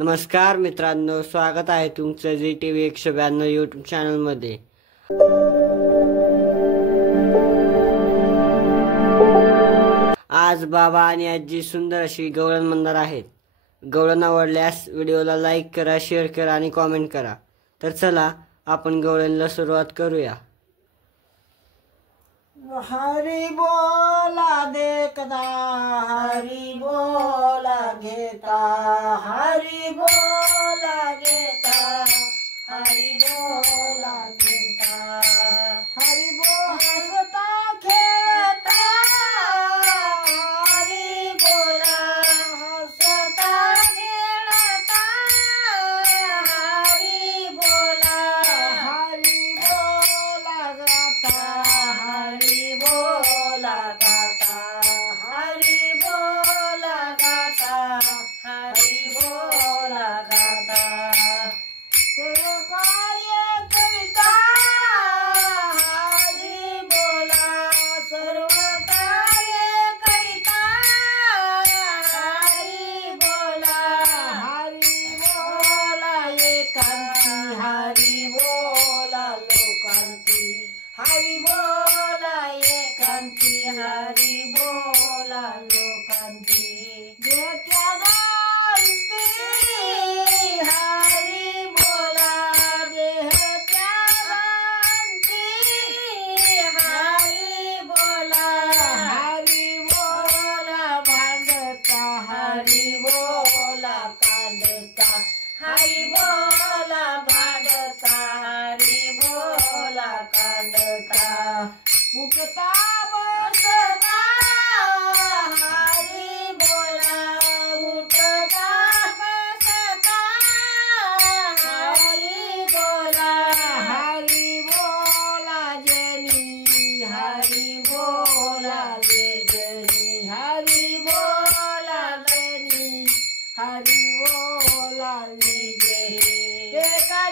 नमस्कार मित्रांनो, स्वागत आहे तुमचं ZTV 192 यूट्यूब चॅनलमध्ये। आज बाबा आणि आजी सुंदर अशी गवळण म्हणणार आहेत। गवळण आवडल्यास व्हिडिओला लाईक करा, शेअर करा आणि कमेंट करा। तर चला आपण गवळणला सुरुवात करूया। हरी बोला देखता, हरी बोला घेता, हरी बोला घेता, हरी बोला घेता, हरी बोलता खेळता, हरी बोला हसता खेळता, हरी बोला गाता, हरी बोला गाता, हरी बोला गाता, हरी बोला गाता, सर्व कार्य करिता, हरी बोला सर्व कार्य करिता, हरी बोला एकांती, हरी बोला लोकांती, हरी बोला एकांती, हरी बोला लोकांती, देत्या गांती, हरी बोला देहत्या गांती, हरी बोला भांडता, हरी बोला कांडता, हरी बोला भांडता, हरी बोला कांडता, उठता बसता, हरी बोला उठता बसता, हरी बोला जनी, हरी बोला जनी, हरी बोला जनी, हरी बोला विजयी, एका